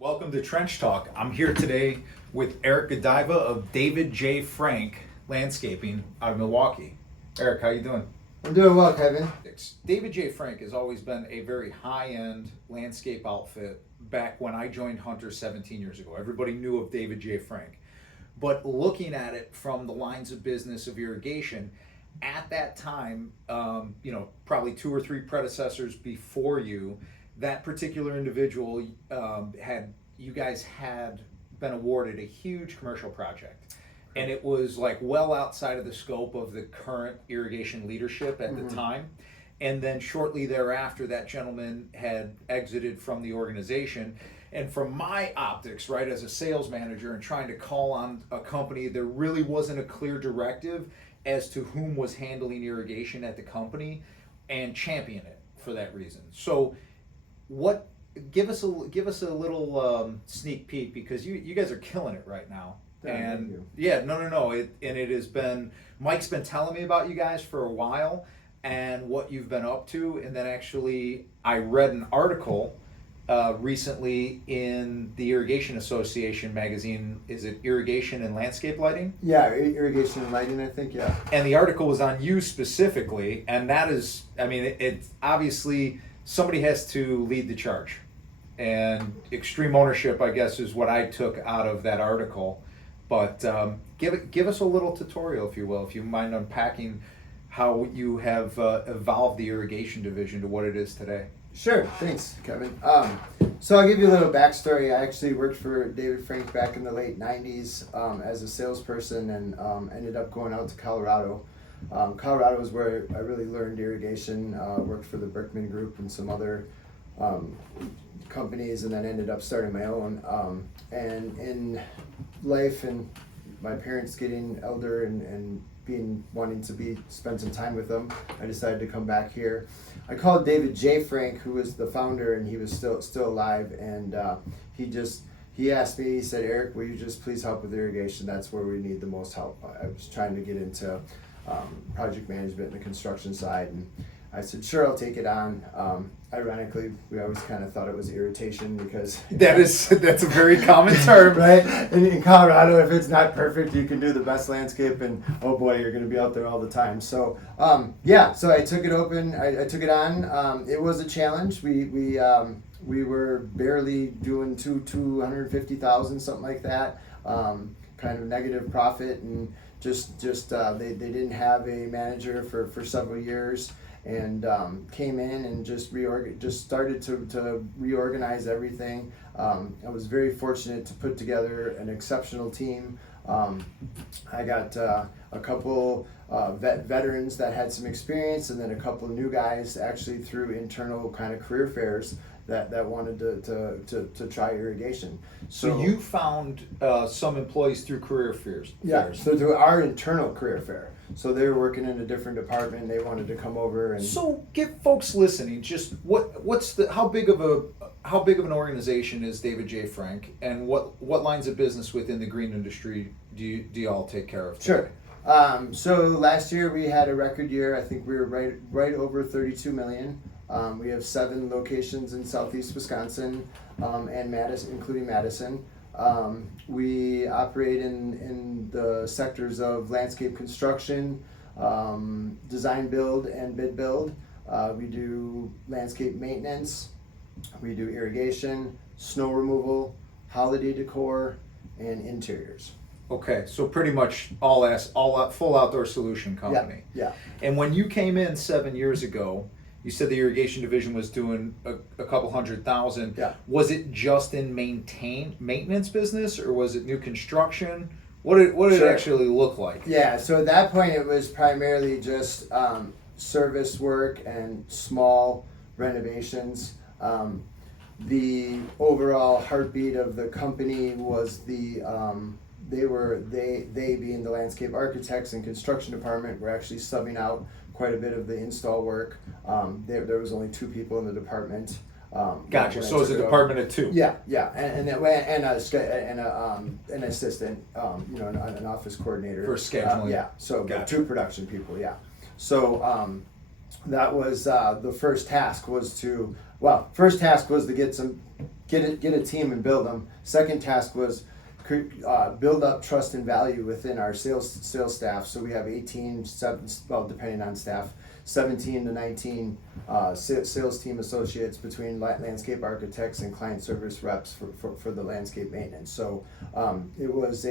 Welcome to Trench Talk. I'm here today with Erik Dyba of David J. Frank Landscaping out of Milwaukee. Erik, how you doing? I'm doing well, Kevin. David J. Frank has always been a very high-end landscape outfit back when I joined Hunter 17 years ago. Everybody knew of David J. Frank. But looking at it from the lines of business of irrigation, at that time, probably two or three predecessors before you, that particular individual you guys had been awarded a huge commercial project, and it was like well outside of the scope of the current irrigation leadership at the time. And then shortly thereafter, that gentleman had exited from the organization. And from my optics, right, as a sales manager and trying to call on a company, there really wasn't a clear directive as to whom was handling irrigation at the company and champion it for that reason. So give us a little sneak peek, because you guys are killing it right now. Thank you. It has been, Mike's been telling me about you guys for a while and what you've been up to. And then actually I read an article recently in the Irrigation Association magazine. Is it Irrigation and Lighting? Yeah, Irrigation and Lighting, I think, yeah. And the article was on you specifically, and that is, it's obviously somebody has to lead the charge. And extreme ownership, I guess, is what I took out of that article. But give us a little tutorial, if you will, if you mind unpacking how you have evolved the irrigation division to what it is today. Sure, thanks, Kevin. So I'll give you a little backstory. I actually worked for David Frank back in the late 90s as a salesperson, and ended up going out to Colorado. Colorado is where I really learned irrigation, worked for the Berkman Group and some other companies, and then ended up starting my own. And in life and my parents getting elder and wanting to spend some time with them, I decided to come back here. I called David J. Frank, who was the founder, and he was still alive, and he asked me, he said, "Erik, will you just please help with irrigation? That's where we need the most help." I was trying to get into project management and the construction side, and I said, "Sure, I'll take it on." Ironically, we always kind of thought it was irritation, because that's a very common term, right? In Colorado, if it's not perfect, you can do the best landscape, and oh boy, you're going to be out there all the time. So so I took it I took it on. It was a challenge. We were barely doing 250,000, something like that. Kind of negative profit, and just they didn't have a manager for several years. And came in and just started to reorganize everything. I was very fortunate to put together an exceptional team. I got a couple veterans that had some experience, and then a couple new guys actually through internal kind of career fairs that wanted to try irrigation. So you found some employees through career fairs? Yeah, so through our internal career fair. So they were working in a different department, and they wanted to come over. And so give folks listening just how big of an organization is David J. Frank, and what lines of business within the green industry do you all take care of today? Sure. So last year we had a record year. I think we were right over 32 million. We have 7 locations in southeast Wisconsin, and Madison, including Madison. We operate in the sectors of landscape construction, design build, and bid build. We do landscape maintenance. We do irrigation, snow removal, holiday decor, and interiors. Okay, so pretty much all full outdoor solution company. Yeah. And when you came in 7 years ago, you said the irrigation division was doing a couple 100,000. Yeah. Was it just in maintenance business, or was it new construction? What did it actually look like? Yeah, so at that point it was primarily just service work and small renovations. The overall heartbeat of the company was they being the landscape architects and construction department were actually subbing out quite a bit of the install work. There was only 2 people in the department. Gotcha. So it's a department of 2. Yeah, and an assistant, an office coordinator For scheduling. So Gotcha. 2 production people. Yeah. So that was the first task was to get some get a team and build them. Second task was build up trust and value within our sales staff. So we have 18, depending on staff, 17 to 19 sales team associates between landscape architects and client service reps for the landscape maintenance. So it was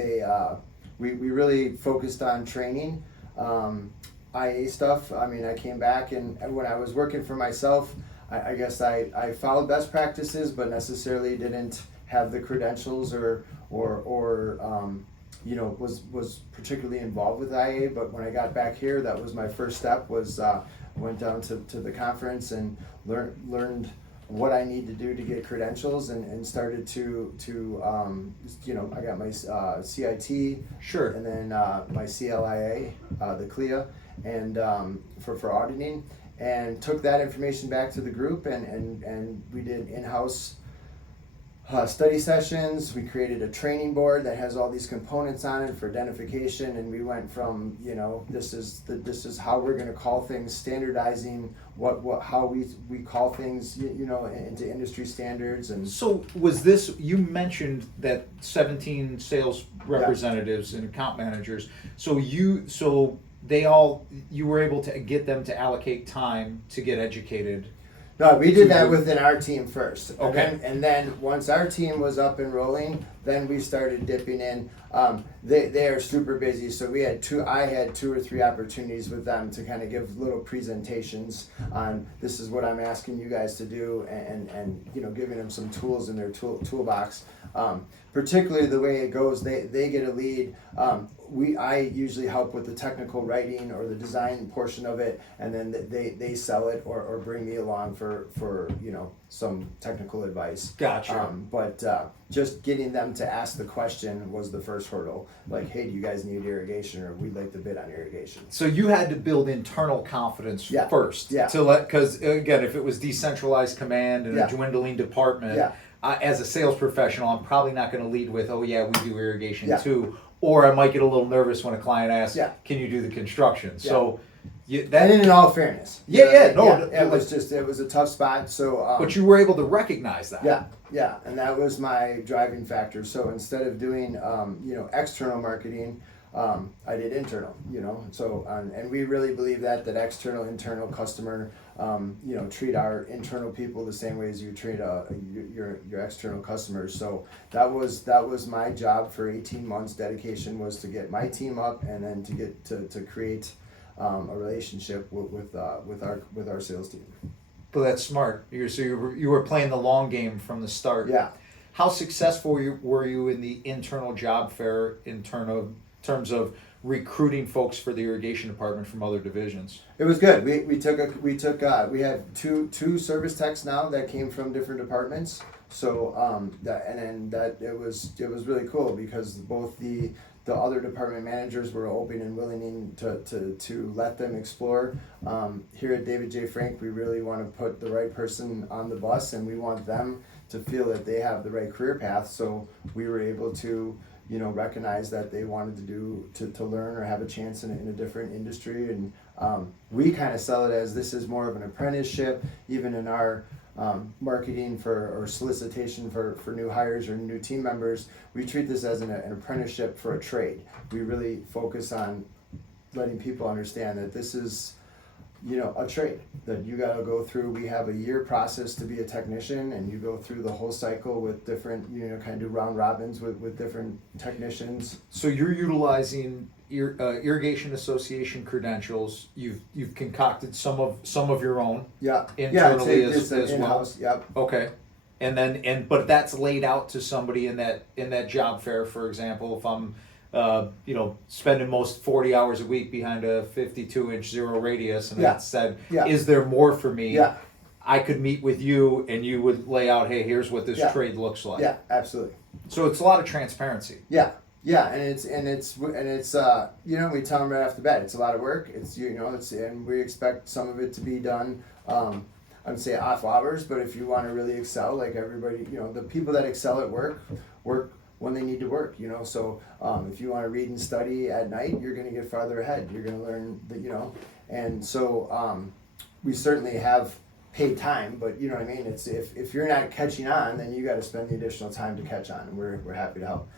we really focused on training, IA stuff. I mean, I came back and when I was working for myself, I guess I followed best practices, but necessarily didn't have the credentials or was particularly involved with IA. But when I got back here, that was my first step. Went down to the conference and learned what I need to do to get credentials and started to I got my CIT, Sure, and then my CLIA, the CLIA, and for auditing, and took that information back to the group and we did in-house study sessions. We created a training board that has all these components on it for identification, and we went from this is how we're going to call things, standardizing how we call things into industry standards. And so was this, you mentioned that 17 sales representatives and account managers, so you were able to get them to allocate time to get educated. No, we did that within our team first. Okay. And then once our team was up and rolling, then we started dipping in. They are super busy, so I had 2 or 3 opportunities with them to kind of give little presentations on this is what I'm asking you guys to do, and giving them some tools in their toolbox. Particularly the way it goes, they get a lead. I usually help with the technical writing or the design portion of it, and then they sell it or bring me along for some technical advice. Gotcha. But just getting them to ask the question was the first hurdle. Like, hey, do you guys need irrigation, or we'd like to bid on irrigation. So you had to build internal confidence first. Yeah. Because again, if it was decentralized command and a dwindling department, Yeah. As a sales professional, I'm probably not going to lead with, oh yeah, we do irrigation Yeah. too. Or I might get a little nervous when a client asks, can you do the construction? So and in all fairness, it was a tough spot. So, but you were able to recognize that. Yeah, and that was my driving factor. So instead of doing external marketing, I did internal. So and we really believe that external, internal customer. Treat our internal people the same way as you treat your external customers. So that was my job for 18 months. Dedication was to get my team up, and then to get to create a relationship with our sales team. But that's smart. You were playing the long game from the start. Yeah. How successful were you in the internal job fair in terms of recruiting folks for the irrigation department from other divisions? It was good. We have two service techs now that came from different departments. So it was really cool because both the other department managers were open and willing to let them explore. Here at David J. Frank, we really want to put the right person on the bus, and we want them to feel that they have the right career path. So we were able to recognize that they wanted to learn or have a chance in a different industry. And we kind of sell it as this is more of an apprenticeship, even in our marketing or solicitation for new hires or new team members. We treat this as an apprenticeship for a trade. We really focus on letting people understand that this is a trade that you got to go through. We have a year process to be a technician, and you go through the whole cycle with different, kind of do round robins with different technicians. So you're utilizing Irrigation Association credentials. You've concocted some of your own. Internally as well. Yep. Okay. But that's laid out to somebody in that job fair, for example, if I'm spending most 40 hours a week behind a 52-inch zero radius, and it said, is there more for me? Yeah. I could meet with you, and you would lay out, hey, here's what this trade looks like. Yeah, absolutely. So it's a lot of transparency. Yeah, and it's we tell them right off the bat, it's a lot of work. And we expect some of it to be done. I'd say off hours, but if you want to really excel, like everybody, the people that excel at work when they need to work, so if you want to read and study at night, you're going to get farther ahead. You're going to learn and so we certainly have paid time, but you know what I mean? It's if you're not catching on, then you got to spend the additional time to catch on, and we're happy to help.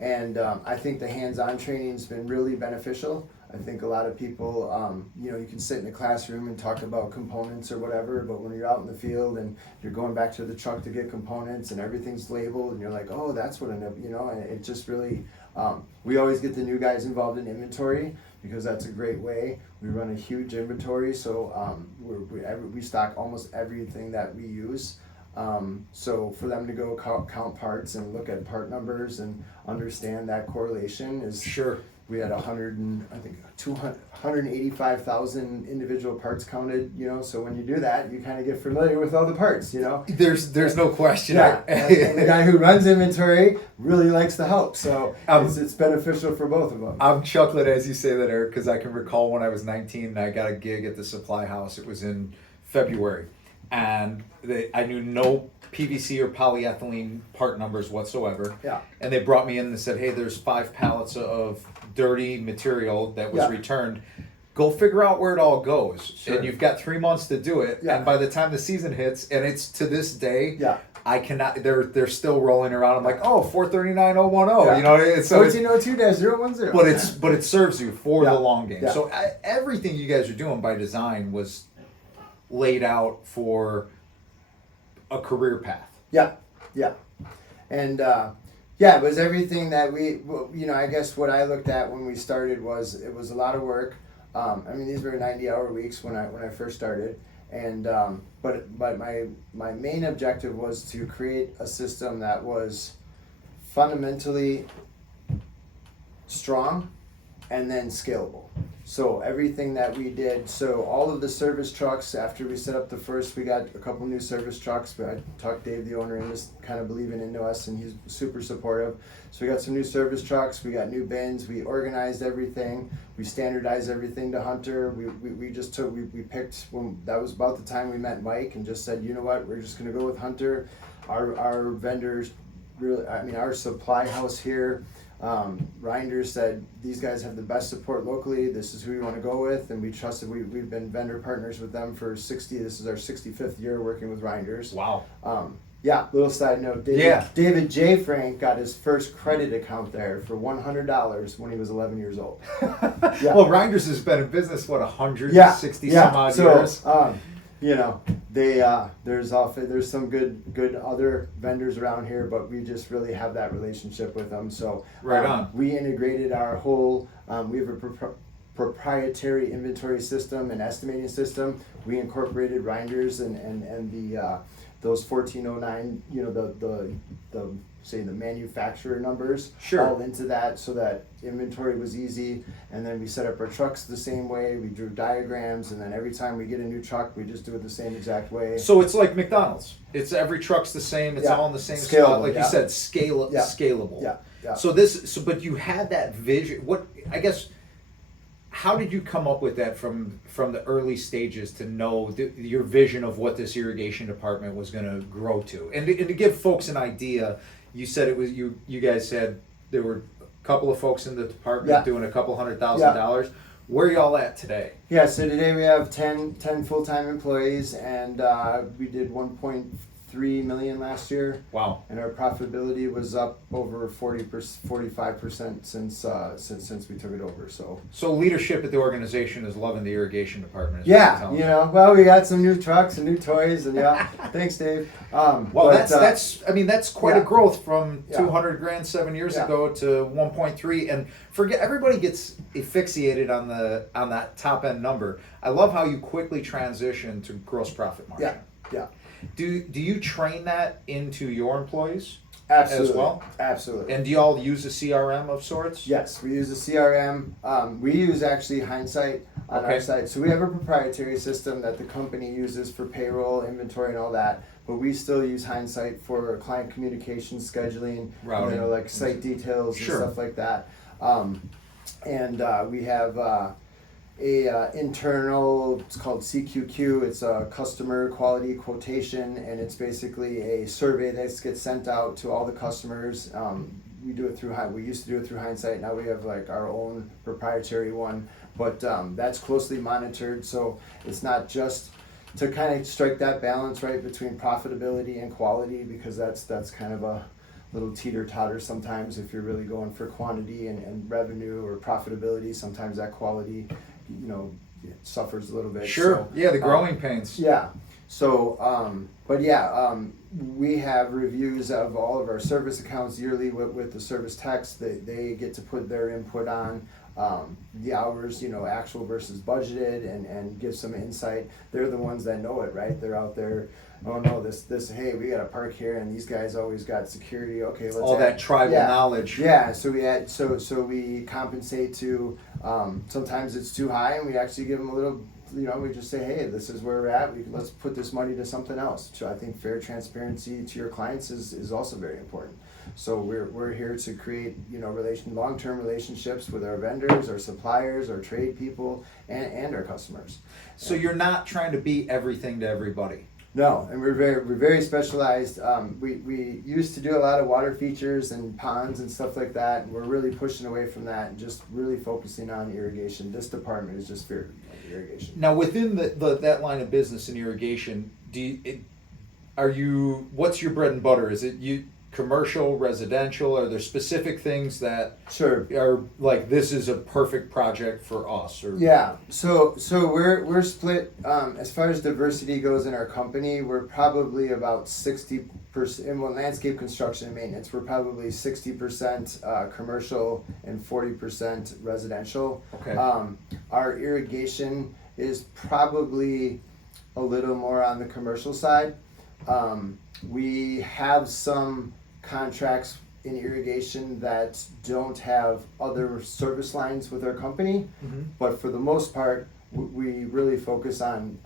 And I think the hands-on training's been really beneficial. I think a lot of people, you can sit in the classroom and talk about components or whatever, but when you're out in the field and you're going back to the truck to get components and everything's labeled and you're like, oh, that's what and it just really, we always get the new guys involved in inventory because that's a great way. We run a huge inventory, so we stock almost everything that we use. So for them to go count parts and look at part numbers and understand that correlation is Sure. We had 185,000 individual parts counted, so when you do that, you kind of get familiar with all the parts, There's no question. Yeah, and the guy who runs inventory really likes the help, so it's beneficial for both of them. I'm chuckling as you say that, Eric, because I can recall when I was 19 and I got a gig at the supply house. It was in February, and I knew no PVC or polyethylene part numbers whatsoever. Yeah. And they brought me in and said, hey, there's 5 pallets of dirty material that was returned. Go figure out where it all goes. Sure. And you've got 3 months to do it. Yeah. And by the time the season hits, and it's to this day, Yeah. I cannot, they're still rolling around. I'm like, oh, 439.010. Yeah. It's so 1402-010. but it serves you for the long game. Yeah. So everything you guys are doing by design was laid out for a career path. Yeah, and it was everything that I guess what I looked at when we started was it was a lot of work. These were 90-hour weeks when I first started, and but my main objective was to create a system that was fundamentally strong and then scalable. So everything that we did, so all of the service trucks, after we set up the first, we got a couple new service trucks, but I talked Dave, the owner, into kind of believing into us, and he's super supportive. So we got some new service trucks, we got new bins, we organized everything, we standardized everything to Hunter. We picked, that was about the time we met Mike and just said, you know what, we're just gonna go with Hunter. Our vendors, really, our supply house here, Reinders said these guys have the best support locally. This is who we want to go with, and we trusted. We've been vendor partners with them for 60. This is our 65th year working with Reinders. Wow. Little side note. David J. Frank got his first credit account there for $100 when he was 11 years old. Yeah. Well, Reinders has been in business 160 some odd years. There's some good other vendors around here, but we just really have that relationship with them. So right on. We integrated our whole. We have a proprietary inventory system and estimating system. We incorporated Reinders and the those 1409. The manufacturer numbers all into that, so that inventory was easy. And then we set up our trucks the same way. We drew diagrams, and then every time we get a new truck, we just do it the same exact way. So it's like McDonald's. It's every truck's the same. It's all in the same spot. Like you said, scalable. Yeah. But you had that vision. How did you come up with that from the early stages to know your vision of what this irrigation department was going to grow to? And to give folks an idea, you said it was you guys said there were a couple of folks in the department doing a couple $100,000. Where are y'all at today? Yeah, so today we have 10 full-time employees, and we did 1.3 million last year. Wow. And our profitability was up over 45% since we took it over. So leadership at the organization is loving the irrigation department. We got some new trucks and new toys, and thanks, Dave. That's quite a growth from $200,000 7 years ago to 1.3. And everybody gets asphyxiated on that top end number. I love how you quickly transition to gross profit margin. Yeah. Do you train that into your employees? Absolutely. As well? Absolutely. And do y'all use a CRM of sorts? Yes, we use a CRM. We use actually Hindsight on our site. So we have a proprietary system that the company uses for payroll, inventory, and all that. But we still use Hindsight for client communication, scheduling, routing, like site details and stuff like that. We have a internal, it's called CQQ. It's a customer quality quotation, and it's basically a survey that gets sent out to all the customers. We do it we used to do it through Hindsight. Now we have like our own proprietary one, but that's closely monitored. So it's not just to kind of strike that balance right between profitability and quality, because that's kind of a little teeter-totter sometimes. If you're really going for quantity and revenue or profitability, sometimes that quality, suffers a little bit. Sure. So, Yeah, the growing pains. yeah. So, we have reviews of all of our service accounts yearly with the service techs. They get to put their input on the hours, actual versus budgeted, and give some insight. They're the ones that know it, right? They're out there. Oh no, this. Hey, we got a park here, and these guys always got security. Okay, let's all that tribal knowledge. Yeah, so we compensate to. Sometimes it's too high, and we actually give them a little. We just say, hey, this is where we're at. Let's put this money to something else. So I think fair transparency to your clients is also very important. So we're here to create long-term relationships with our vendors, our suppliers, our trade people, and our customers. So you're not trying to be everything to everybody. No, and we're very specialized. We used to do a lot of water features and ponds and stuff like that, and we're really pushing away from that and just really focusing on irrigation. This department is just for irrigation. Now, within that line of business in irrigation, what's your bread and butter? Is it commercial, residential? Are there specific things that Sure. are like, this is a perfect project for us? Or Yeah, so we're split as far as diversity goes in our company. We're probably about 60% in landscape construction and maintenance. We're probably 60% commercial and 40% residential. Okay. Our irrigation is probably a little more on the commercial side. We have some contracts in irrigation that don't have other service lines with our company, but for the most part, we really focus on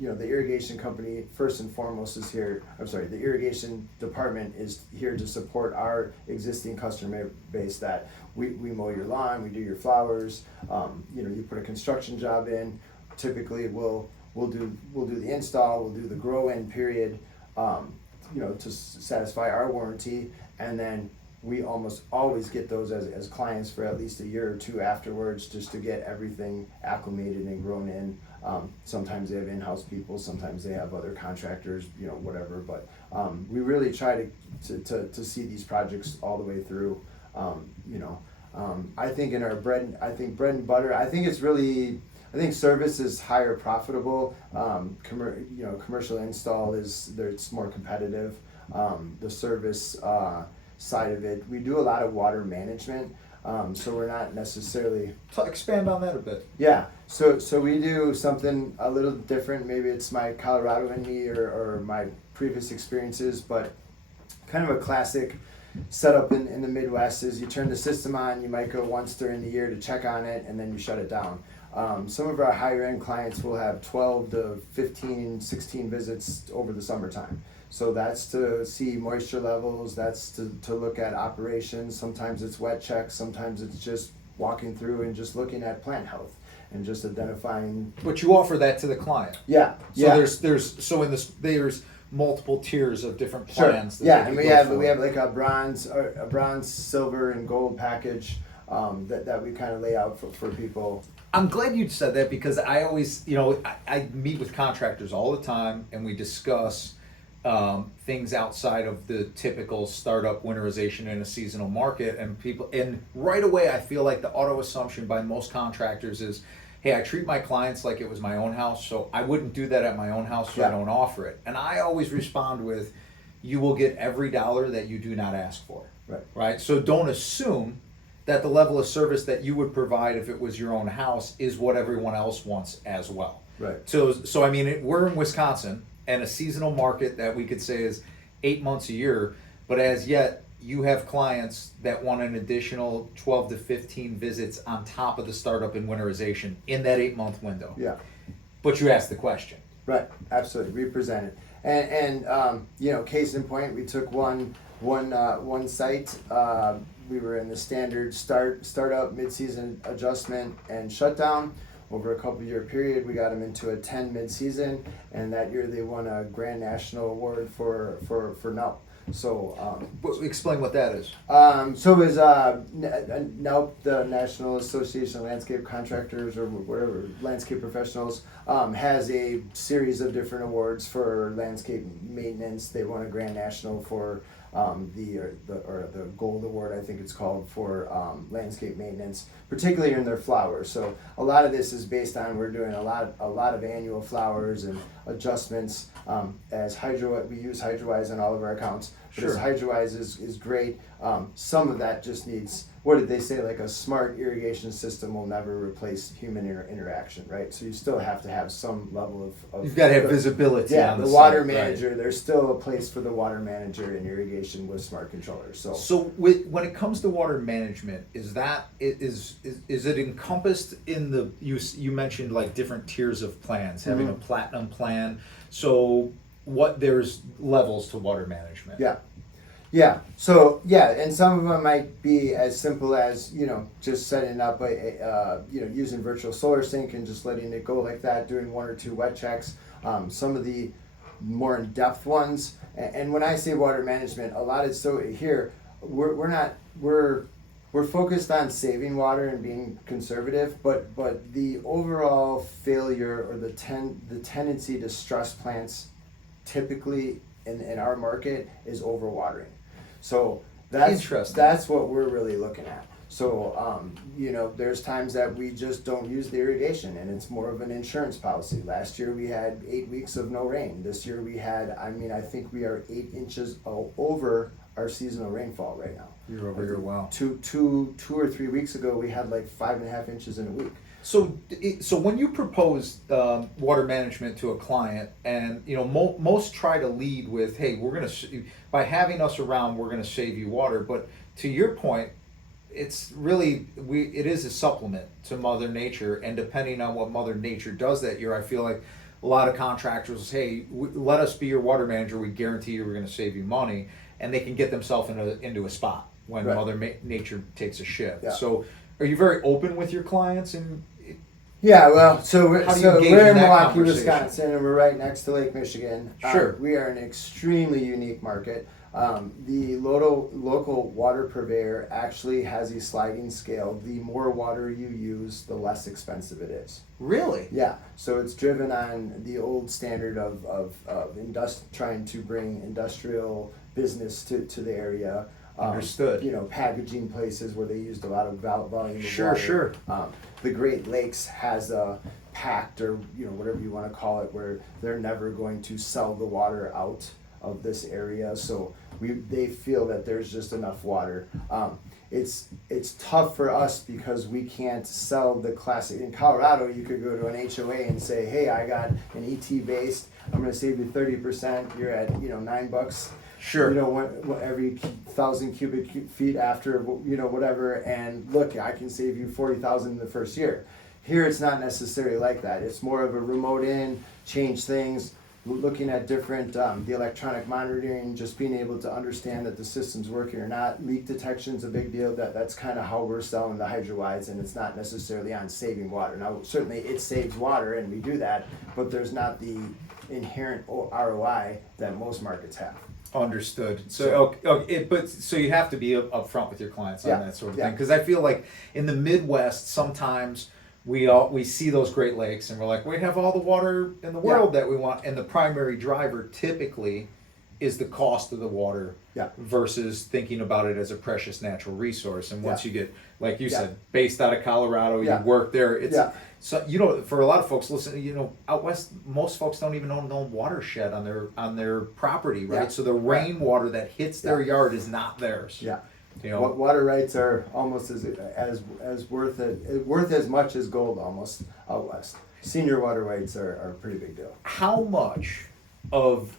the irrigation company first and foremost is here. The irrigation department is here to support our existing customer base. That we mow your lawn, we do your flowers. You put a construction job in. Typically, we'll do the install, we'll do the grow in period. To satisfy our warranty, and then we almost always get those as clients for at least a year or two afterwards, just to get everything acclimated and grown in. Sometimes they have in-house people, sometimes they have other contractors, whatever. But we really try to see these projects all the way through. I think in our bread and butter, I think service is higher profitable. Commercial install it's more competitive. The service side of it, we do a lot of water management, so we're not necessarily. Expand on that a bit. Yeah, so we do something a little different. Maybe it's my Colorado in me or my previous experiences, but kind of a classic setup in the Midwest is you turn the system on. You might go once during the year to check on it, and then you shut it down. Some of our higher end clients will have 12 to 15, 16 visits over the summertime. So that's to see moisture levels, that's to look at operations. Sometimes it's wet checks, sometimes it's just walking through and just looking at plant health and just identifying. But you offer that to the client. Yeah. So there's multiple tiers of different plans. Sure. Yeah, and we have like a bronze, silver, and gold package that we kind of lay out for people. I'm glad you said that, because I always, I meet with contractors all the time, and we discuss things outside of the typical startup winterization in a seasonal market, and right away I feel like the auto assumption by most contractors is, hey, I treat my clients like it was my own house, so I wouldn't do that at my own house, so I don't offer it. And I always respond with, you will get every dollar that you do not ask for. Right? So don't assume that the level of service that you would provide if it was your own house is what everyone else wants as well. Right. So I mean, we're in Wisconsin, and a seasonal market that we could say is 8 months a year, but as yet you have clients that want an additional 12 to 15 visits on top of the startup and winterization in that 8 month window. Yeah. But you asked the question. Right. Absolutely. We present it. And case in point, we took one site. We were in the standard startup, mid-season adjustment, and shutdown. Over a couple-year period, we got them into a 10 mid-season, and that year they won a Grand National Award for NUP. Explain what that is. So is now the National Association of Landscape Contractors or whatever landscape professionals has a series of different awards for landscape maintenance. They won a Grand National for the Gold Award, I think it's called, for landscape maintenance, particularly in their flowers. So a lot of this is based on we're doing a lot of annual flowers and adjustments. As we use HydroWise on all of our accounts. But Sure. as HydroWise is great. Some of that just needs, what did they say, like a smart irrigation system will never replace human interaction, right? So you still have to have some level of You've got to have visibility yeah, on the the water site, manager, right? there's still a place for the water manager in irrigation with smart controllers. So when it comes to water management, is it encompassed in the you mentioned like different tiers of plans, having a platinum plan. So there's levels to water management. Yeah. So and some of them might be as simple as just setting up using virtual solar sync and just letting it go like that, doing 1 or 2 wet checks. Some of the more in-depth ones, and when I say water management, a lot is so here we're focused on saving water and being conservative, but the overall failure or the tendency to stress plants typically in our market is overwatering. So that's what we're really looking at. So there's times that we just don't use the irrigation, and it's more of an insurance policy. Last year we had 8 weeks of no rain. This year we had, I think we are 8 inches over our seasonal rainfall right now. Year over year, wow. Two or 3 weeks ago we had like 5.5 inches in a week. So when you propose water management to a client, and most try to lead with, "Hey, by having us around, we're gonna save you water." But to your point, it's really it is a supplement to Mother Nature, and depending on what Mother Nature does that year, I feel like a lot of contractors, "Hey, let us be your water manager. We guarantee you we're gonna save you money," and they can get themselves into a spot when Right. Mother Nature takes a shift. Yeah. So, are you very open with your clients and? Yeah, well, How do you engage we're in in that Milwaukee, conversation? Wisconsin, and we're right next to Lake Michigan. Sure. We are an extremely unique market. The local water purveyor actually has a sliding scale. The more water you use, the less expensive it is. Really? Yeah, so it's driven on the old standard of trying to bring industrial business to the area. Understood. Packaging places where they used a lot of volume of Sure, water. sure. The Great Lakes has a pact, or whatever you want to call it, where they're never going to sell the water out of this area. So they feel that there's just enough water. It's tough for us because we can't sell the classic. In Colorado, you could go to an HOA and say, "Hey, I got an ET based. I'm going to save you 30%. You're at $9. Sure. Every 1,000 cubic feet after whatever, and look, I can save you 40,000 in the first year." Here, it's not necessarily like that. It's more of a remote in, change things, looking at different the electronic monitoring, just being able to understand that the system's working or not. Leak detection's a big deal. That's kind of how we're selling the HydroWise, and it's not necessarily on saving water. Now, certainly it saves water, and we do that, but there's not the inherent ROI that most markets have. Understood. So you have to be upfront with your clients on that sort of thing, because I feel like in the Midwest sometimes we see those Great Lakes and we're like, we have all the water in the world that we want, and the primary driver typically is the cost of the water versus thinking about it as a precious natural resource. And once you get, like you said, based out of Colorado, you work there. It's so for a lot of folks listening, out west, most folks don't even own no watershed on their property, right? Yeah. So the rainwater that hits their yard is not theirs. Yeah. Water rights are almost as worth as much as gold almost out west. Senior water rights are a pretty big deal. How much of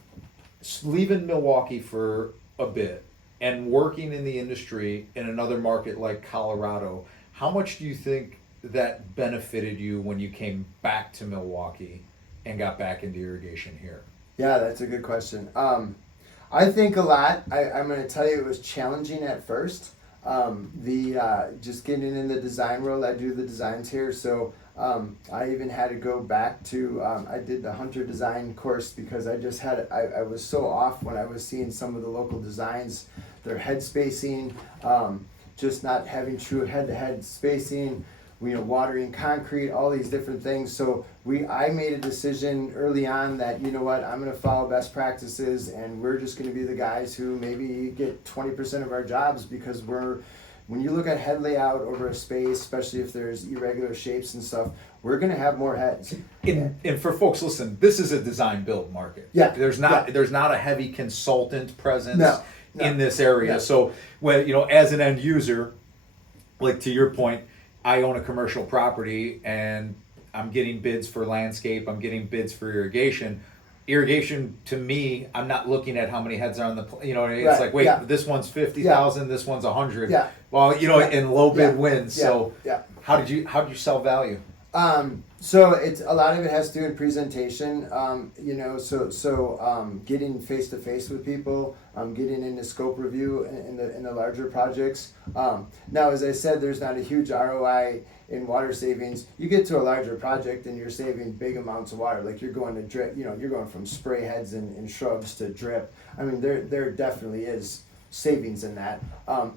leaving Milwaukee for a bit and working in the industry in another market like Colorado, how much do you think that benefited you when you came back to Milwaukee and got back into irrigation here? Yeah, that's a good question. I think a lot. I'm going to tell you, it was challenging at first. Just getting in the design world, I do the designs here, so I even had to go back to, I did the hunter design course because I was so off when I was seeing some of the local designs, their head spacing, just not having true head-to-head spacing, watering concrete, all these different things. So I made a decision early on that, you know what, I'm going to follow best practices, and we're just going to be the guys who maybe get 20% of our jobs, because when you look at head layout over a space, especially if there's irregular shapes and stuff, we're going to have more heads. And for folks, listen, this is a design build market. Yeah. There's not a heavy consultant presence No. in this area. No. So when, as an end user, like to your point, I own a commercial property and I'm getting bids for landscape, I'm getting bids for irrigation. Irrigation, to me, I'm not looking at how many heads are on the, it's Right, like, wait, yeah. this one's 50,000, this one's 100. Yeah. Well, and low bid Yeah. wins. Yeah. So Yeah. how did you sell value? So it's a lot of it has to do with presentation, getting face to face with people, getting into scope review in the larger projects. Now, as I said, there's not a huge ROI in water savings. You get to a larger project and you're saving big amounts of water. Like you're going to drip, you're going from spray heads and shrubs to drip. I mean, there definitely is savings in that.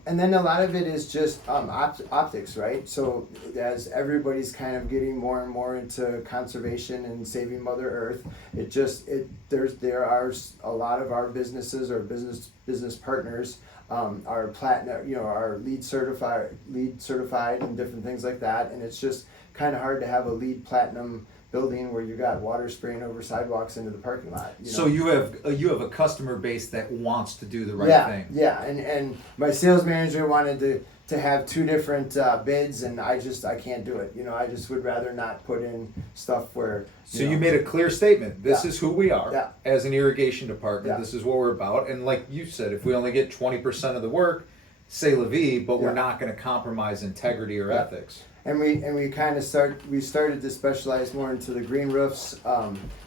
And then a lot of it is just optics, right? So as everybody's kind of getting more and more into conservation and saving Mother Earth, there are a lot of our businesses or business partners are platinum, are LEED certified and different things like that. And it's just kind of hard to have a LEED platinum building where you got water spraying over sidewalks into the parking lot. So you have a customer base that wants to do the right thing. Yeah, and my sales manager wanted to have two different bids, and I can't do it. I just would rather not put in stuff where. So you made a clear statement. This Yeah. is who we are Yeah. as an irrigation department. Yeah. This is what we're about. And like you said, if we only get 20% of the work, say la vie, but we're Yeah. not going to compromise integrity or Yeah. ethics. And we kind of started to specialize more into the green roofs.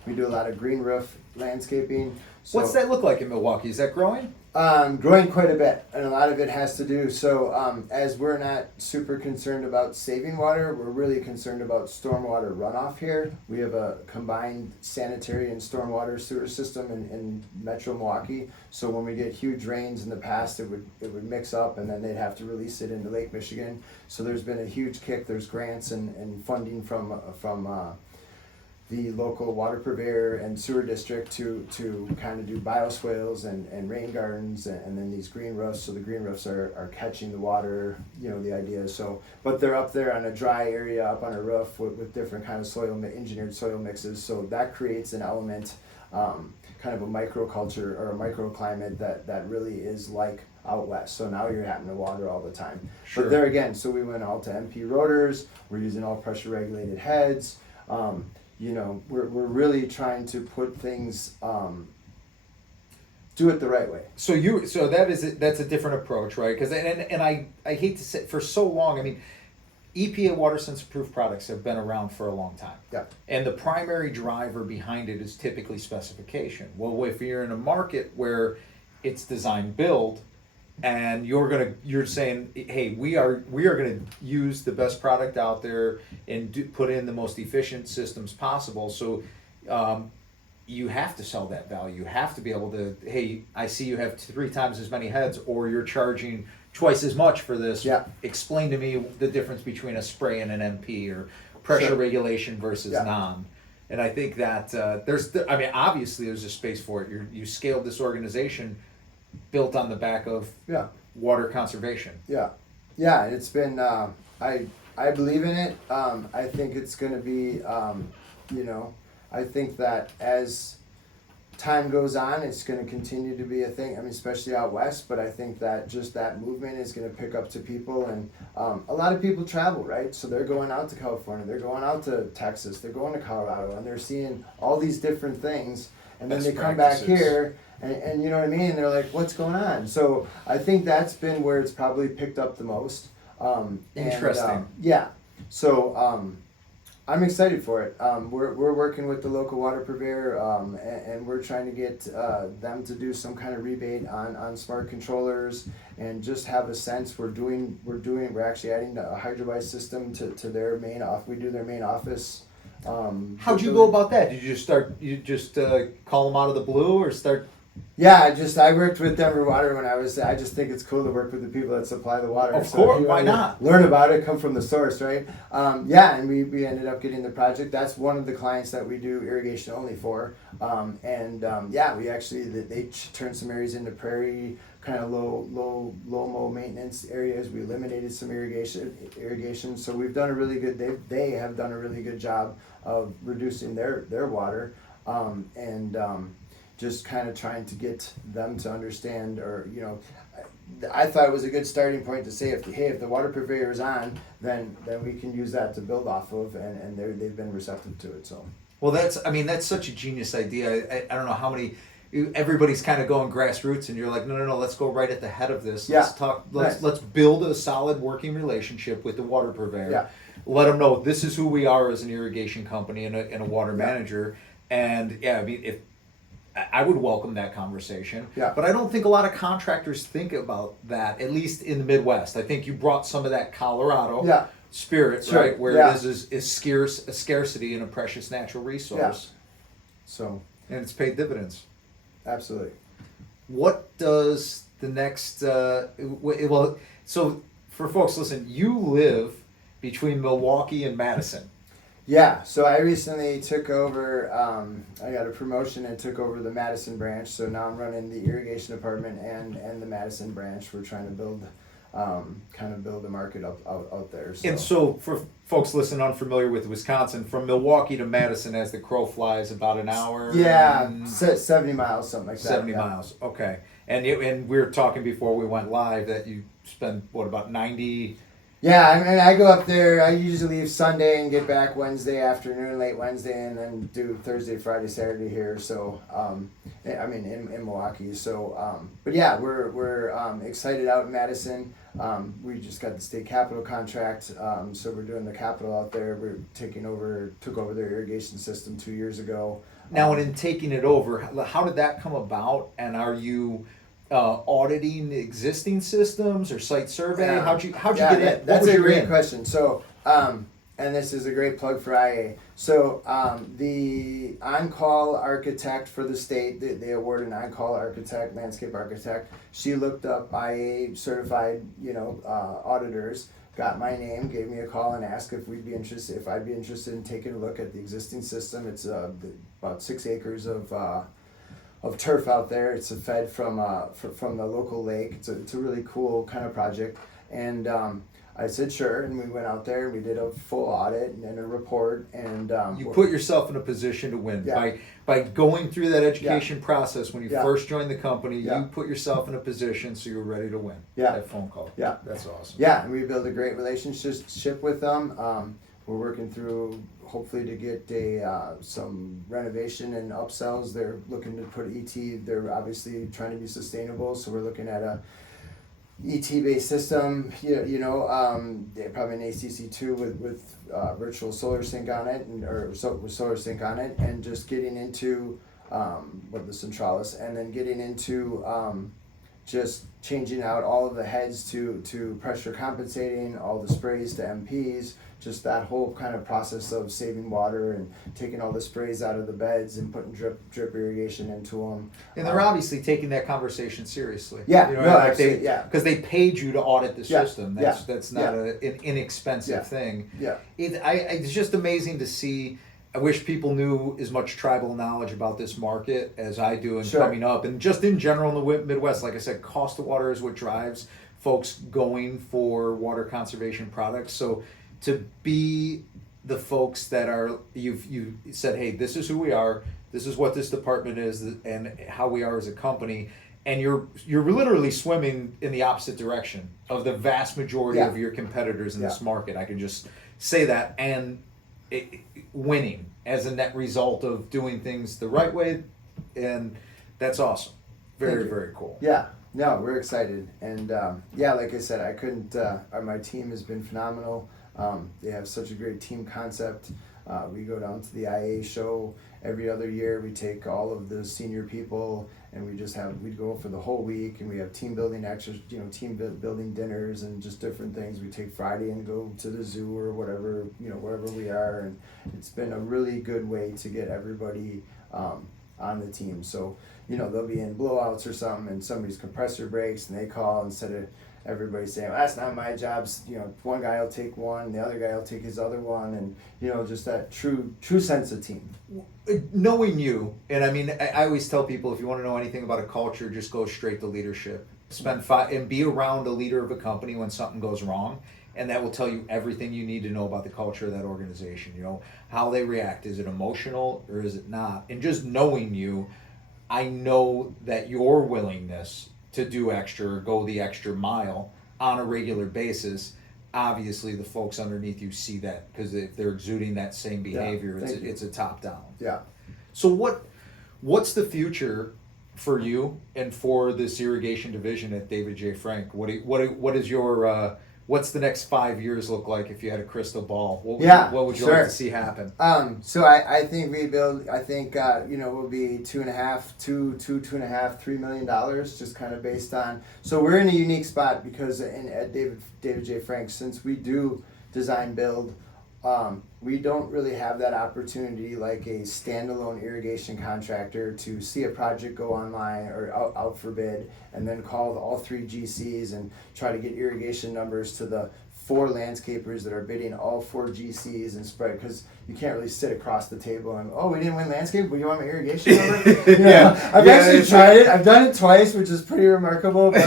We do a lot of green roof landscaping. So, What's that look like in Milwaukee? Is that growing? Growing quite a bit, and a lot of it has to do. So as we're not super concerned about saving water, we're really concerned about stormwater runoff here. We have a combined sanitary and stormwater sewer system in Metro Milwaukee. So when we get huge rains in the past, it would mix up, and then they'd have to release it into Lake Michigan. So there's been a huge kick. There's grants and funding from the local water purveyor and sewer district to kind of do bioswales and rain gardens and then these green roofs. So the green roofs are catching the water, the idea. So, but they're up there on a dry area up on a roof with different kind of engineered soil mixes. So that creates an element, kind of a microculture or a microclimate that really is like out west. So now you're having to water all the time. Sure. But there again, so we went all to MP rotors. We're using all pressure regulated heads. We're really trying to put things, do it the right way. So that's a different approach, right? Because and I hate to say, for so long, I mean, EPA WaterSense-approved products have been around for a long time. Yeah. And the primary driver behind it is typically specification. Well, if you're in a market where it's design build, and you're saying, hey, we are gonna use the best product out there and put in the most efficient systems possible. So you have to sell that value. You have to be able to, hey, I see you have 3 times as many heads, or you're charging twice as much for this. Yeah. Explain to me the difference between a spray and an MP, or pressure Sure. regulation versus Yeah. non. And I think that obviously there's a space for it. You scaled this organization built on the back of water conservation. Yeah, it's been, I believe in it. I think it's going to be, I think that as time goes on, it's going to continue to be a thing. I mean, especially out west, but I think that just that movement is going to pick up to people. And a lot of people travel, right? So they're going out to California, they're going out to Texas, they're going to Colorado, and they're seeing all these different things. And then Best they come back practices. here, and you know what I mean? And they're like, what's going on? So I think that's been where it's probably picked up the most. Interesting. Yeah. So I'm excited for it. We're working with the local water purveyor, and we're trying to get them to do some kind of rebate on smart controllers, and just have a sense we're actually adding a hydrobyte system to their main off. We do their main office. How'd you go about that? Did you just call them out of the blue, or start? Yeah, I worked with Denver Water when I just think it's cool to work with the people that supply the water. Of course, why not? Learn about it, come from the source, right? And we ended up getting the project. That's one of the clients that we do irrigation only for. We actually, they turned some areas into prairie, kind of low mow maintenance areas. We eliminated some irrigation. So we've done a really good, they have done a really good job of reducing their water. Just kind of trying to get them to understand, or I thought it was a good starting point to say, if the water purveyor is on, then we can use that to build off of, and they've been receptive to it. So. Well, that's such a genius idea. I don't know how many. Everybody's kind of going grassroots, and you're like, no, let's go right at the head of this. Let's talk. Let's build a solid working relationship with the water purveyor. Yeah. Let them know this is who we are as an irrigation company and a water manager. And if I would welcome that conversation. Yeah. But I don't think a lot of contractors think about that, at least in the Midwest. I think you brought some of that Colorado spirit, Sure. right? Where it is scarce, a scarcity and a precious natural resource. Yeah. So. And it's paid dividends. Absolutely. What does the next, so for folks, listen, you live between Milwaukee and Madison. Yeah, so I recently took over, I got a promotion and took over the Madison branch, so now I'm running the irrigation department and the Madison branch. We're trying to build a market out there. So. And so for folks listening unfamiliar with Wisconsin, from Milwaukee to Madison as the crow flies, about an hour? Yeah, 70 miles, something like that. 70 miles, okay. And we were talking before we went live that you spend, about 90... Yeah, I mean, I go up there, I usually leave Sunday and get back Wednesday afternoon, late Wednesday, and then do Thursday, Friday, Saturday here, so, in Milwaukee, so, but yeah, we're excited out in Madison. We just got the state capital contract, so we're doing the capital out there. Took over their irrigation system 2 years ago. Now, and in taking it over, how did that come about, and are you... auditing existing systems or site survey? How'd you get in? That's a great question. So, and this is a great plug for IA. So, the on-call architect for the state, they award an on-call architect, landscape architect. She looked up IA certified, auditors, got my name, gave me a call, and asked if I'd be interested in taking a look at the existing system. It's about 6 acres of turf out there. It's fed from the local lake. It's a really cool kind of project, and I said sure, and we went out there. We did a full audit and a report, and you put yourself in a position to win by going through that education process. When you first joined the company, you put yourself in a position so you're ready to win. That phone call. That's awesome. And we built a great relationship with them. We're working through, hopefully, to get some renovation and upsells. They're looking to put ET. They're obviously trying to be sustainable, so we're looking at a ET-based system. Probably an ACC2 with virtual solar sync on it, with solar sync on it, and just getting into the Centralis, and then getting into just changing out all of the heads to pressure compensating, all the sprays to MPs, just that whole kind of process of saving water and taking all the sprays out of the beds and putting drip irrigation into them. And they're obviously taking that conversation seriously. Because they paid you to audit the system. That's not an inexpensive thing. It's just amazing to see. I wish people knew as much tribal knowledge about this market as I do and coming up. And just in general in the Midwest, like I said, cost of water is what drives folks going for water conservation products. So to be the folks that are, you said, hey, this is who we are, this is what this department is, and how we are as a company, and you're literally swimming in the opposite direction of the vast majority of your competitors in this market. I can just say that, and winning as a net result of doing things the right way, and that's awesome. Very, very cool. No, we're excited, and like I said, I couldn't. My team has been phenomenal. They have such a great team concept. We go down to the IA show every other year. We take all of the senior people and we go for the whole week, and we have team building building dinners and just different things. We take Friday and go to the zoo or whatever, wherever we are, and it's been a really good way to get everybody on the team. So, they'll be in blowouts or something, and somebody's compressor breaks, and they call instead of everybody saying, well, that's not my job. One guy will take one, the other guy will take his other one, and just that true sense of team. Knowing you, and I mean, I always tell people, if you want to know anything about a culture, just go straight to leadership. And be around a leader of a company when something goes wrong, and that will tell you everything you need to know about the culture of that organization. How they react. Is it emotional or is it not? And just knowing you, I know that your willingness to do extra or go the extra mile on a regular basis, obviously the folks underneath you see that, because if they're exuding that same behavior, it's a top down. Yeah. So what's the future for you and for this irrigation division at David J. Frank? What is your what's the next 5 years look like if you had a crystal ball? What would you like to see happen? So I think we'll be $2.5, $3 million, just kind of based on. So we're in a unique spot because at David J. Frank, since we do design build, we don't really have that opportunity like a standalone irrigation contractor to see a project go online or out for bid and then call all 3 GCs and try to get irrigation numbers to the 4 landscapers that are bidding all 4 GCs and spread, because you can't really sit across the table and, we didn't win landscape, but you want my irrigation number? I've actually tried it. I've done it twice, which is pretty remarkable, but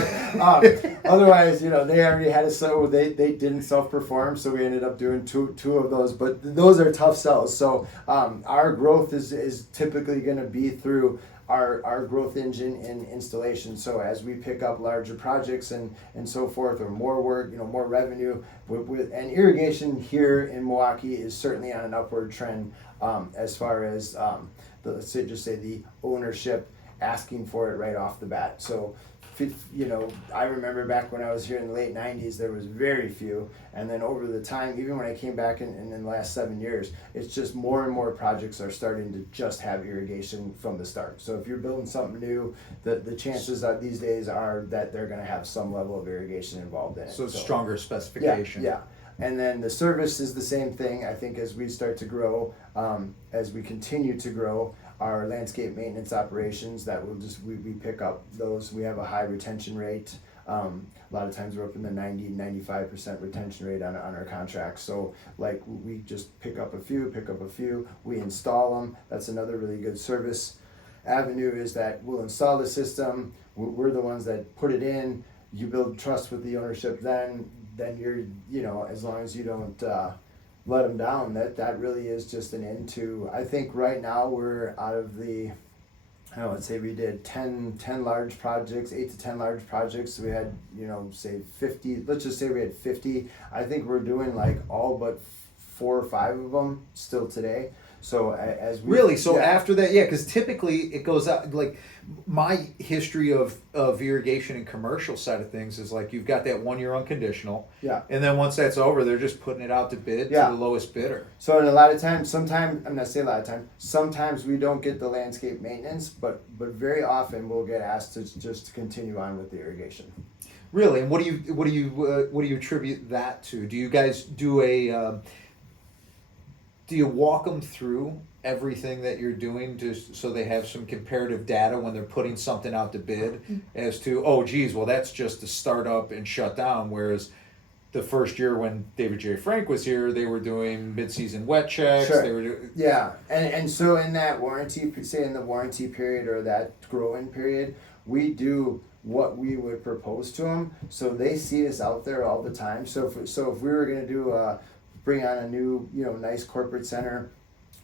otherwise, they already had it, so they didn't self-perform, so we ended up doing two of those, but those are tough sells. So our growth is typically going to be through our growth engine in installation. So as we pick up larger projects and so forth, or more work, more revenue, and irrigation here in Milwaukee is certainly on an upward trend as far as let's say the ownership asking for it right off the bat. So I remember back when I was here in the late 90s, there was very few, and then over the time, even when I came back in the last 7 years, it's just more and more projects are starting to just have irrigation from the start. So if you're building something new, the chances are these days are that they're going to have some level of irrigation involved in it. So stronger specification. Yeah. And then the service is the same thing. I think as we start to grow, as we continue to grow, our landscape maintenance operations, that will we pick up those. We have a high retention rate. A lot of times we're up in the 90-95% retention rate on our contracts. So like we just pick up a few, we install them. That's another really good service avenue, is that we'll install the system. We're the ones that put it in. You build trust with the ownership, then you're, as long as you don't let them down, that really is just an end to. I think right now we're out of the, let's say we did 10 large projects, 8 to 10 large projects. So we had, say 50, let's just say we had 50. I think we're doing like all but 4 or 5 of them still today. So as we really, so after that, because typically it goes out, like my history of irrigation and commercial side of things is like you've got that 1 year unconditional, and then once that's over, they're just putting it out to bid to the lowest bidder. So in a lot of times, sometimes sometimes we don't get the landscape maintenance, but very often we'll get asked to just continue on with the irrigation. Really, and what do you attribute that to? Do you guys do do you walk them through everything that you're doing so they have some comparative data when they're putting something out to bid as to, that's just to start up and shut down, whereas the first year when David J. Frank was here, they were doing mid-season wet checks. Sure. They were and so in that warranty, say in the warranty period or that grow-in period, we do what we would propose to them, so they see us out there all the time. So if we were going to do bring on a new nice corporate center,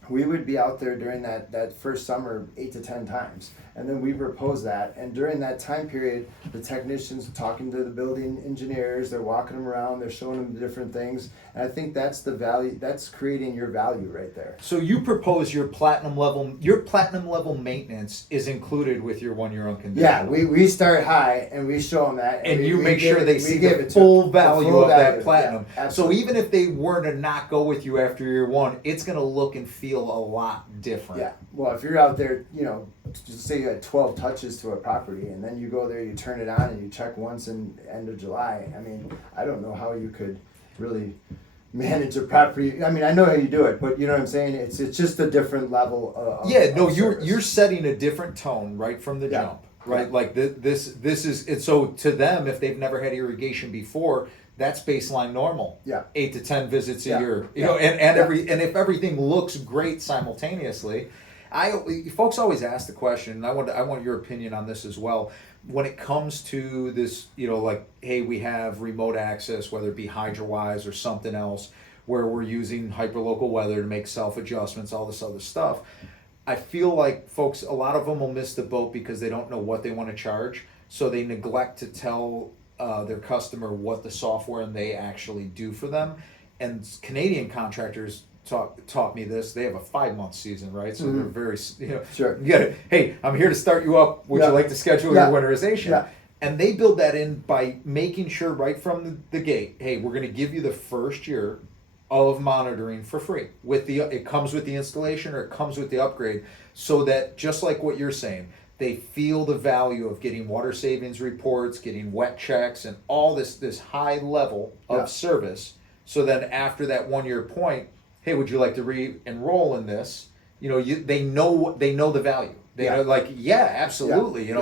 we would be out there during that first summer 8 to 10 times. And then we propose that. And during that time period, the technicians talking to the building engineers, they're walking them around, they're showing them the different things. And I think that's the value, that's creating your value right there. So you propose your platinum level maintenance is included with your 1 year unconditional. Yeah, we start high and we show them that. And we, you we make give sure it- they we see give the it to full them. value The full of value. that platinum. Yeah, So absolutely. even if they were to not go with you after year 1, it's going to look and feel a lot different. Yeah, well, if you're out there, just say you had 12 touches to a property, and then you go there, you turn it on, and you check once in end of July. I mean, I don't know how you could really manage a property. I mean, I know how you do it, but you know what I'm saying? It's just a different level of You're setting a different tone right from the jump, right? Yeah. Like this is it. So to them, if they've never had irrigation before, that's baseline normal. Yeah. 8 to 10 visits a Yeah. year. Yeah. And if everything looks great simultaneously, folks always ask the question, and I want your opinion on this as well. When it comes to this, like, hey, we have remote access, whether it be HydroWise or something else, where we're using hyperlocal weather to make self-adjustments, all this other stuff. I feel like folks, a lot of them will miss the boat because they don't know what they want to charge, so they neglect to tell their customer what the software and they actually do for them. And Canadian contractors taught me this. They have a 5-month season, right? So they're very, Sure. you gotta, hey, I'm here to start you up. Would you like to schedule your winterization? Yeah. And they build that in by making sure right from the gate, hey, we're going to give you the first year of monitoring for free. It comes with the installation or it comes with the upgrade, so that just like what you're saying, they feel the value of getting water savings reports, getting wet checks, and all this high level of service. So then after that 1 year point, hey, would you like to re-enroll in this? They know the value. They're like, yeah, absolutely.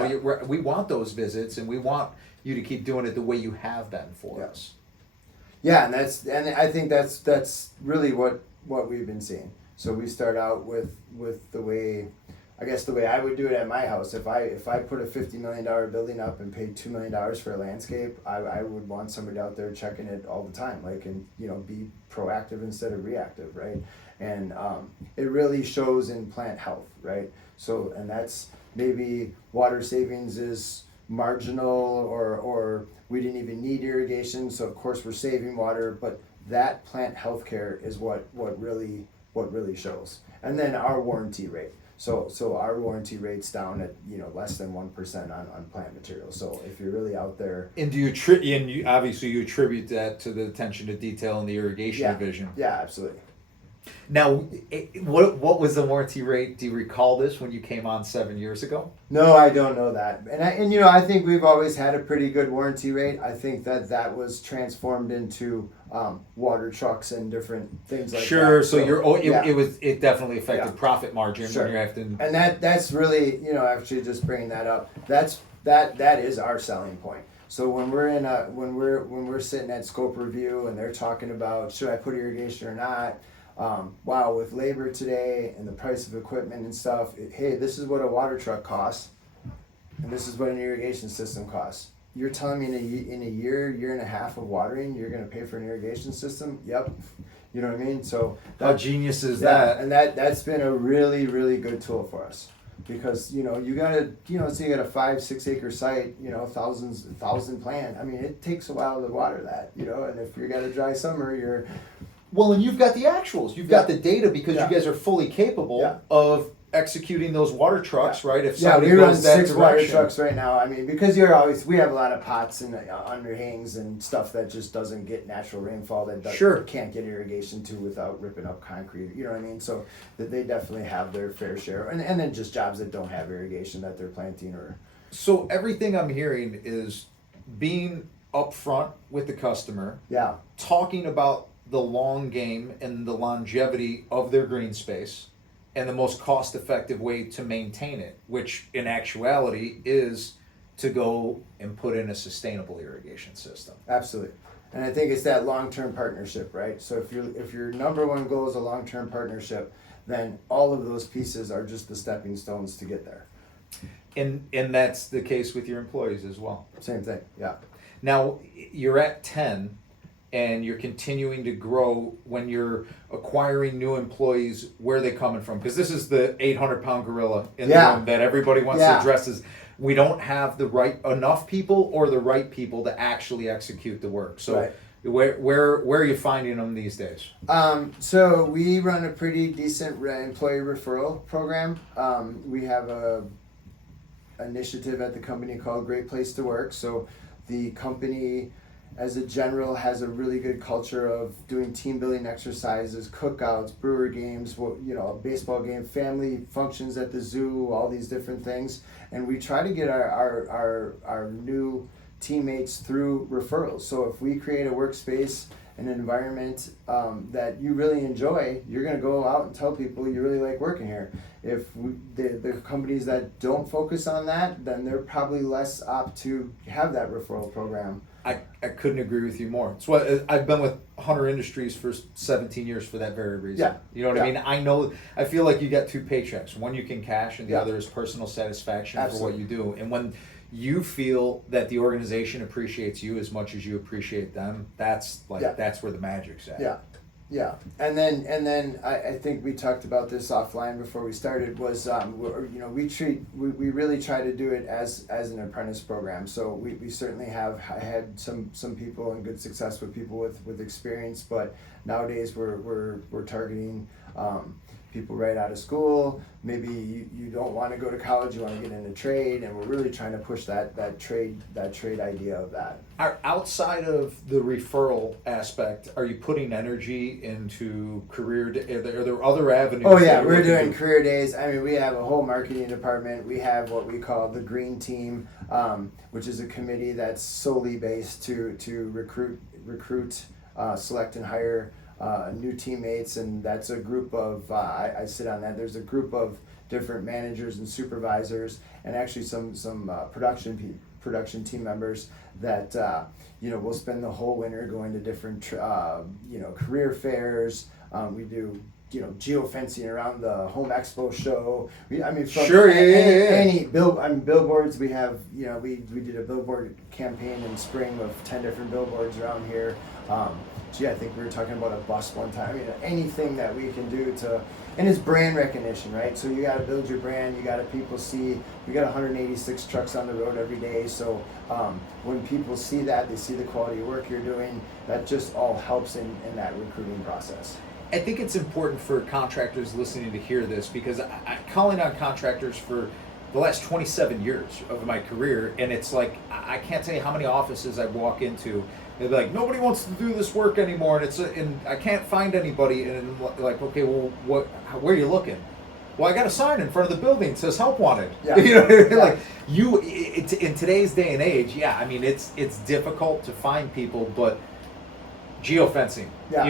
We want those visits, and we want you to keep doing it the way you have been for us. Yeah, and I think that's really what we've been seeing. So we start out with the way I would do it at my house. If I put a $50 million building up and paid $2 million for a landscape, I would want somebody out there checking it all the time, and be proactive instead of reactive, right? And it really shows in plant health, right? So, and that's maybe water savings is marginal, or we didn't even need irrigation, so of course we're saving water, but that plant health care is what really shows. And then our warranty rate. So our warranty rate's down at less than 1% on plant materials. So if you're really out there, and you obviously you attribute that to the attention to detail in the irrigation division. Yeah, absolutely. Now, what was the warranty rate? Do you recall this when you came on 7 years ago? No, I don't know that. And I think we've always had a pretty good warranty rate. I think that was transformed into water trucks and different things like that. Sure. So it definitely affected profit margin when you're having. And that's really, actually just bringing that up. That is our selling point. So when we're sitting at scope review and they're talking about should I put irrigation or not, wow, with labor today and the price of equipment and stuff, hey, this is what a water truck costs, and this is what an irrigation system costs. You're telling me in a year and a half of watering, you're going to pay for an irrigation system? Yep. You know what I mean? So how genius is that? And that's been a really, really good tool for us. Because you gotta so you got a 5-6 acre site, 1,000 plant. I mean, it takes a while to water that, and if you got a dry summer, you're well, and you've got the actuals, you've got the data, because you guys are fully capable of executing those water trucks, right? If somebody we run goes that 6 direction. water trucks right now. I mean, because we have a lot of pots and underhangs and stuff that just doesn't get natural rainfall that can't get irrigation to without ripping up concrete. You know what I mean? So that they definitely have their fair share, and then just jobs that don't have irrigation that they're planting or. So everything I'm hearing is being upfront with the customer. Yeah. Talking about the long game and the longevity of their green space, and the most cost-effective way to maintain it, which in actuality is to go and put in a sustainable irrigation system. Absolutely. And I think it's that long-term partnership, right? So if your number one goal is a long-term partnership, then all of those pieces are just the stepping stones to get there. And that's the case with your employees as well. Same thing, yeah. Now, you're at 10, and you're continuing to grow when you're acquiring new employees, where are they coming from? Because this is the 800-pound gorilla in the room that everybody wants to address. Is we don't have enough people or the right people to actually execute the work. So where are you finding them these days? So we run a pretty decent employee referral program. We have a initiative at the company called Great Place to Work. So the company, as a general, has a really good culture of doing team building exercises, cookouts, brewer games, a baseball game, family functions at the zoo, all these different things. And we try to get our new teammates through referrals. So if we create a workspace, an environment that you really enjoy, you're going to go out and tell people you really like working here. If the companies that don't focus on that, then they're probably less apt to have that referral program. I couldn't agree with you more. It's what I've been with Hunter Industries for 17 years for that very reason. Yeah. You know what I mean? I feel like you get two paychecks. One you can cash, and the other is personal satisfaction for what you do. And when you feel that the organization appreciates you as much as you appreciate them, that's where the magic's at. Yeah, and then I think we talked about this offline before we started. Was we really try to do it as an apprentice program. So we certainly have had some people and good success with people with experience, but nowadays we're targeting people right out of school. Maybe you don't want to go to college, you want to get into trade, and we're really trying to push that trade idea of that. Outside of the referral aspect, are you putting energy into career? Are there other avenues? Oh yeah, we're doing career days. I mean, we have a whole marketing department. We have what we call the Green Team, which is a committee that's solely based to recruit, select and hire new teammates, and that's a group of I sit on that. There's a group of different managers and supervisors, and actually some production team members that will spend the whole winter going to different career fairs. We do geofencing around the Home Expo show. Billboards. We have we did a billboard campaign in spring of 10 different billboards around here. I think we were talking about a bus one time. I mean, anything that we can do and it's brand recognition, right? So you got to build your brand. You got to people see. We got 186 trucks on the road every day. So when people see that, they see the quality of work you're doing. That just all helps in that recruiting process. I think it's important for contractors listening to hear this, because I'm calling on contractors for the last 27 years of my career, and it's like I can't tell you how many offices I walk into. They're like, nobody wants to do this work anymore, and I can't find anybody. And I'm like, okay, well, where are you looking? Well, I got a sign in front of the building that says "Help Wanted." Yeah. Like in today's day and age, I mean, it's difficult to find people, but geofencing. Yeah.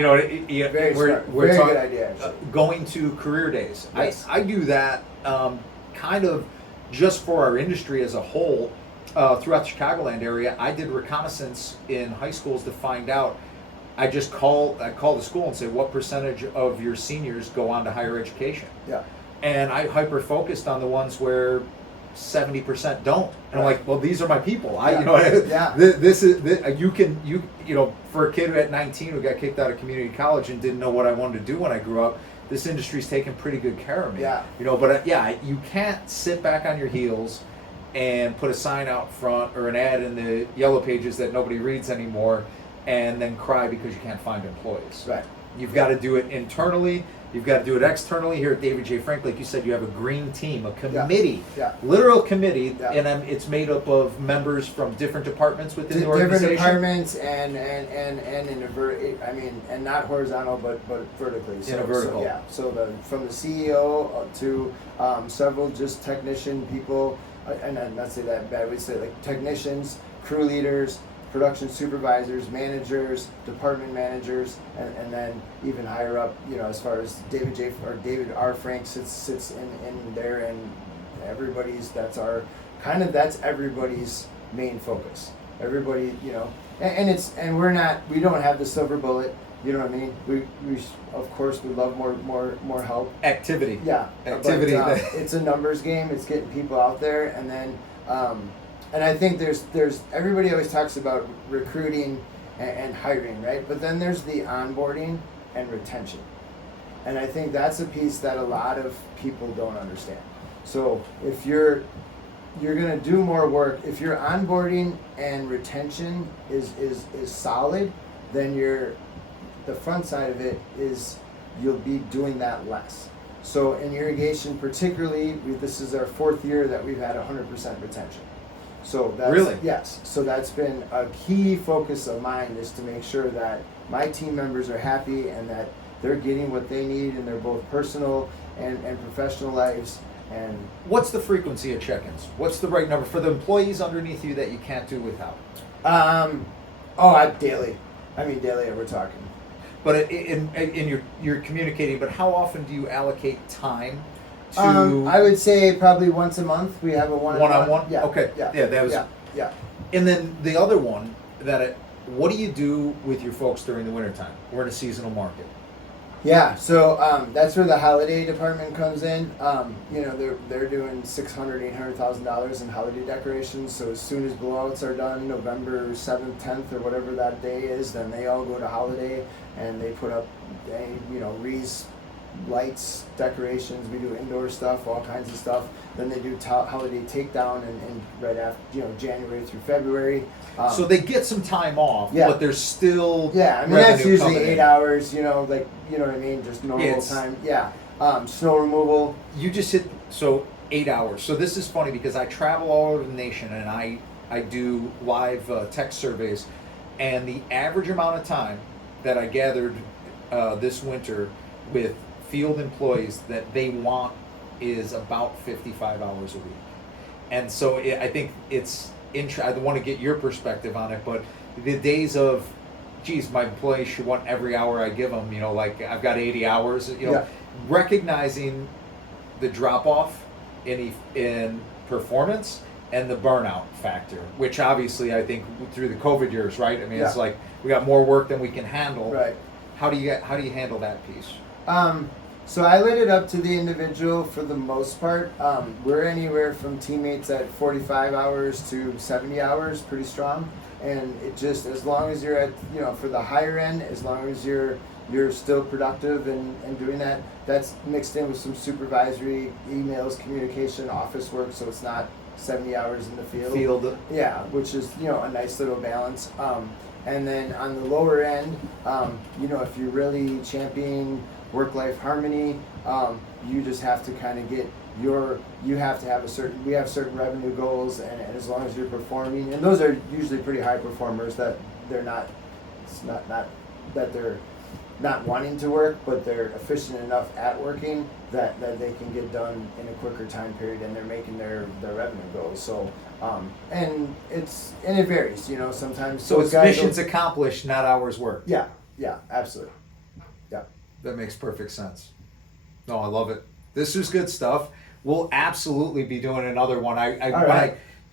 Very smart. Very good idea. Going to career days. Yes. I do that kind of just for our industry as a whole. Throughout the Chicagoland area, I did reconnaissance in high schools to find out. I call the school and say, what percentage of your seniors go on to higher education? Yeah. And I hyper-focused on the ones where 70% don't. And I'm like, well, these are my people. This is for a kid at 19 who got kicked out of community college and didn't know what I wanted to do when I grew up, this industry's taken pretty good care of me. Yeah. But you can't sit back on your heels and put a sign out front or an ad in the yellow pages that nobody reads anymore, and then cry because you can't find employees. Right. You've got to do it internally. You've got to do it externally. Here at David J. Frank, like you said, you have a green team, a committee, literal committee, and it's made up of members from different departments within the organization. Different departments and and not horizontal but vertically. In a vertical. So from the CEO to several just technician people. And not say that bad, we say like technicians, crew leaders, production supervisors, managers, department managers, and then even higher up, as far as David R. Frank sits in there, and that's everybody's main focus. Everybody, we don't have the silver bullet. You know what I mean? We of course we love more help. Activity. Yeah. Activity. But, it's a numbers game. It's getting people out there, and then and I think there's everybody always talks about recruiting and hiring, right? But then there's the onboarding and retention. And I think that's a piece that a lot of people don't understand. So if you're gonna do more work, if your onboarding and retention is solid, then the front side of it is you'll be doing that less. So in irrigation particularly, this is our 4th year that we've had 100% retention. So that's, really? Yes. So that's been a key focus of mine, is to make sure that my team members are happy and that they're getting what they need in their both personal and professional lives. And what's the frequency of check-ins? What's the right number for the employees underneath you that you can't do without? Daily. I mean, daily we're talking. But in you're communicating, but how often do you allocate time to I would say probably once a month we have a one-on-one. Yeah. Okay. Yeah. That was. Yeah. And then the other one what do you do with your folks during the wintertime? We're in a seasonal market. Yeah, so that's where the holiday department comes in. They're doing $600,000, $800,000 in holiday decorations. So as soon as blowouts are done, November 7th, 10th, or whatever that day is, then they all go to holiday and they put up, wreaths, lights, decorations. We do indoor stuff, all kinds of stuff. Then they do holiday takedown and right after, January through February. So they get some time off, yeah. But there's still that's usually 8 hours. You know what I mean, just normal time. Yeah, snow removal. You just hit 8 hours. So this is funny because I travel all over the nation and I do live text surveys, and the average amount of time that I gathered this winter with field employees that they want is about 55 hours a week. And so I think it's I want to get your perspective on it, but the days of, geez, my employees should want every hour I give them, like I've got 80 hours, recognizing the drop off in performance and the burnout factor, which obviously I think through the COVID years, right? I mean, it's like we got more work than we can handle. Right. How do you handle that piece? So I let it up to the individual for the most part. We're anywhere from teammates at 45 hours to 70 hours, pretty strong. And it just, as long as you're at, for the higher end, as long as you're still productive and doing that, that's mixed in with some supervisory emails, communication, office work, so it's not 70 hours in the field. Yeah, which is, a nice little balance. And then on the lower end, if you're really championing work-life harmony, you just have to kind of we have certain revenue goals, and as long as you're performing, and those are usually pretty high performers that they're not that they're not wanting to work, but they're efficient enough at working that they can get done in a quicker time period, and they're making their revenue goals. So and it varies, sometimes. So it's missions accomplished, not hours worked. Yeah, absolutely. Yeah. That makes perfect sense. No, I love it. This is good stuff. We'll absolutely be doing another one.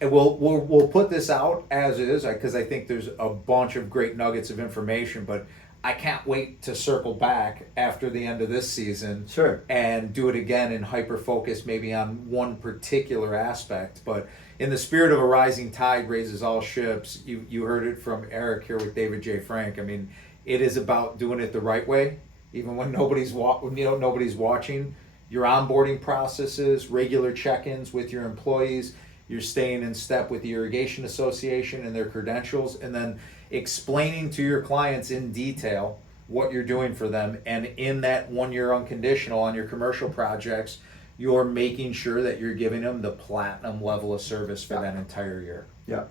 We'll put this out as is, because I think there's a bunch of great nuggets of information, but I can't wait to circle back after the end of this season. Sure. And do it again in hyper focus, maybe on one particular aspect. But in the spirit of a rising tide raises all ships, you heard it from Erik here with David J. Frank. I mean, it is about doing it the right way, even when nobody's watching. Your onboarding processes, regular check-ins with your employees, you're staying in step with the Irrigation Association and their credentials, and then explaining to your clients in detail what you're doing for them. And in that 1 year unconditional on your commercial projects, you're making sure that you're giving them the platinum level of service for that entire year. Yeah.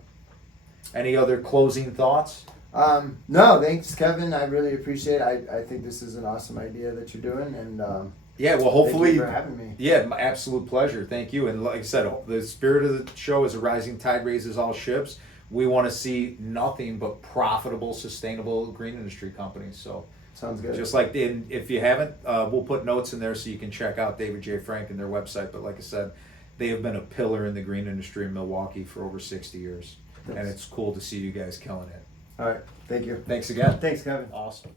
Any other closing thoughts? No, thanks, Kevin. I really appreciate it. I think this is an awesome idea that you're doing, and yeah, well, hopefully. Thank you for having me. Yeah, my absolute pleasure. Thank you. And like I said, the spirit of the show is a rising tide raises all ships. We want to see nothing but profitable, sustainable green industry companies. So sounds good. Just like if you haven't, we'll put notes in there so you can check out David J. Frank and their website. But like I said, they have been a pillar in the green industry in Milwaukee for over 60 years. Thanks. And it's cool to see you guys killing it. All right. Thank you. Thanks again. Thanks, Kevin. Awesome.